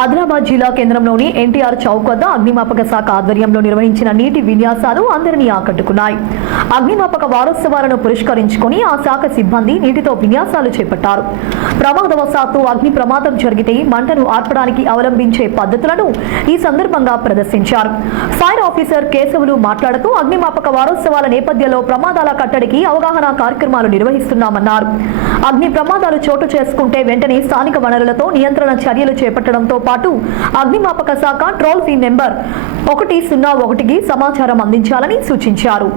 ఆదిలాబాద్ జిల్లా కేంద్రంలోని ఎన్టీఆర్ చౌక్ వద్ద అగ్నిమాపక శాఖ ఆధ్వర్యంలో నిర్వహించిన నీటి విన్యాసాలు అందరినీ ఆకట్టుకున్నాయి. అగ్నిమాపక వారోత్సవాలను పురస్కరించుకుని ఆ శాఖ సిబ్బంది నీటితో విన్యాసాలు చేపట్టారు. ప్రమాదవశాత్తు అగ్ని ప్రమాదం జరిగితే మంటను ఆర్పడానికి అవలంబించే పద్ధతులను ఈ సందర్భంగా ప్రదర్శించారు. ఫైర్ ఆఫీసర్ కేశవులు మాట్లాడుతూ అగ్నిమాపక వారోత్సవాల నేపథ్యంలో ప్రమాదాల కట్టడికి అవగాహన కార్యక్రమాలు నిర్వహిస్తున్నామన్నారు. అగ్ని ప్రమాదాలు చోటు చేసుకుంటే వెంటనే స్థానిక వనరులతో నియంత్రణ చర్యలు చేపట్టడంతో పాటు అగ్నిమాపక శాఖ టోల్ ఫ్రీ నెంబర్ 101కి సమాచారం అందించాలని సూచించారు.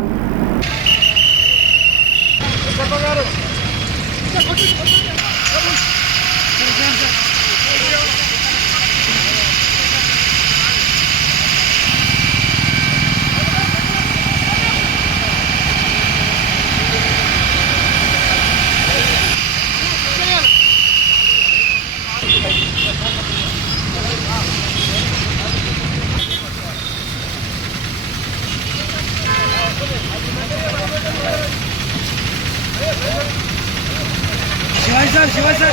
शिवाय सर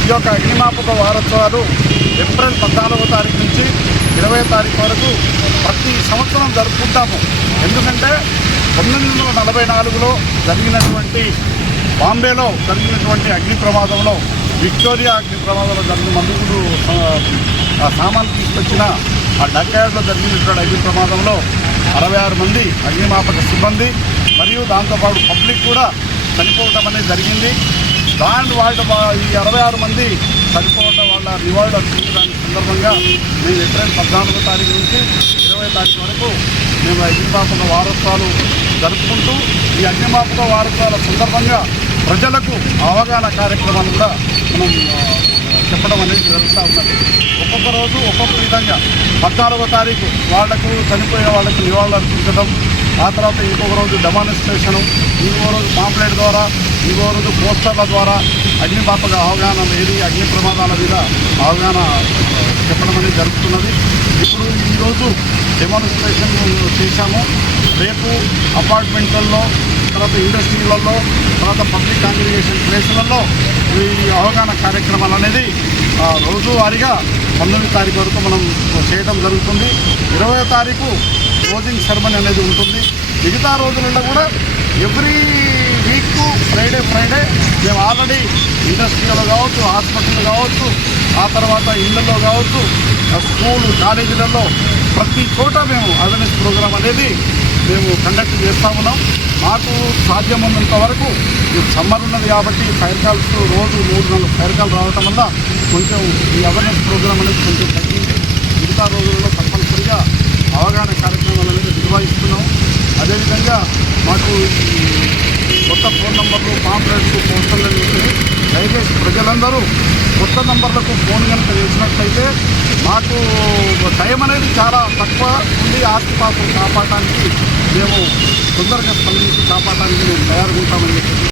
ఈ యొక్క అగ్నిమాపక వారోత్సవాలు ఏప్రిల్ 14వ తారీఖు నుంచి 20వ తారీఖు వరకు ప్రతి సంవత్సరం జరుపుకుంటాము. ఎందుకంటే 1944లో జరిగినటువంటి బాంబేలో జరిగినటువంటి అగ్ని ప్రమాదంలో, విక్టోరియా అగ్ని ప్రమాదంలో జరిగిన మందుగుడు సామాన్లు తీసుకొచ్చిన ఆ డంకాయార్డ్లో జరిగినటువంటి అగ్ని ప్రమాదంలో 66 మంది అగ్నిమాపక సిబ్బంది మరియు దాంతోపాటు పబ్లిక్ కూడా చనిపోవటం అనేది జరిగింది. వాళ్ళు ఈ 66 మంది చనిపోవడం వాళ్ళ నివాళులు అర్పించడానికి సందర్భంగా మేము ఏప్రిల్ 14వ తారీఖు నుంచి 20వ తారీఖు వరకు మేము అగ్నిమాపక వారోత్సవాలు జరుపుకుంటూ ఈ అగ్నిమాపక వారోత్సవాల సందర్భంగా ప్రజలకు అవగాహన కార్యక్రమాలు కూడా మనం చెప్పడం అనేది జరుగుతూ ఉన్నది. ఒక్కొక్క రోజు ఒక్కొక్క విధంగా 14వ తారీఖు వాళ్లకు చనిపోయే వాళ్ళకు నివాళులు అర్పించడం, ఆ తర్వాత ఇంకొక రోజు డెమాన్స్ట్రేషను, ఇంకో రోజు పాంప్లెట్ ద్వారా, ఇంకో రోజు పోస్టర్ల ద్వారా అగ్నిమాపక అవగాహన ఏది అగ్ని ప్రమాదాల మీద అవగాహన చెప్పడం అనేది జరుగుతున్నది. ఇప్పుడు ఈరోజు డెమాన్స్ట్రేషన్ చేశాము. రేపు అపార్ట్మెంట్లలో, తర్వాత ఇండస్ట్రీలలో, తర్వాత పబ్లిక్ కాంగ్రిగేషన్ ప్లేసులలో ఈ అవగాహన కార్యక్రమాలు అనేది రోజువారీగా 19వ తారీఖు వరకు మనం చేయడం జరుగుతుంది. 20వ తారీఖు క్లోజింగ్ సెరమనీ అనేది ఉంటుంది. మిగతా రోజులలో కూడా ఎవ్రీ వీక్ ఫ్రైడే మేము ఆల్రెడీ ఇండస్ట్రీలో కావచ్చు, హాస్పిటల్ కావచ్చు, ఆ తర్వాత ఇళ్లలో కావచ్చు, స్కూలు కాలేజీలలో ప్రతి చోట మేము అవేర్నెస్ ప్రోగ్రాం అనేది మేము కండక్ట్ చేస్తూ ఉన్నాం. మాకు సాధ్యమైనంత వరకు సమ్మర్ ఉన్నది కాబట్టి ఫైర్ కాల్స్ రోజు 3-4 ఫైర్ కాల్ రావటం వల్ల కొంచెం ఈ అవేర్నెస్ ప్రోగ్రాం అనేది కొంచెం తగ్గింది. మిగతా రోజుల్లో తప్పనిసరిగా అవగాహన కార్యక్రమాలు అనేది నిర్వహిస్తున్నాం. అదేవిధంగా మాకు కొత్త ఫోన్ నంబర్లు, పాంప్లెట్స్, పోస్టర్లు ఉంటాయి. దయచేసి ప్రజలందరూ కొత్త నంబర్లకు ఫోన్ కనుక చేసినట్లయితే మాకు టైం అనేది చాలా తక్కువ ఉండి ఆస్తిపాస్తులు కాపాడటానికి మేము తొందరగా స్పందించి కాపాడటానికి మేము తయారుగా ఉంటామని చెప్పి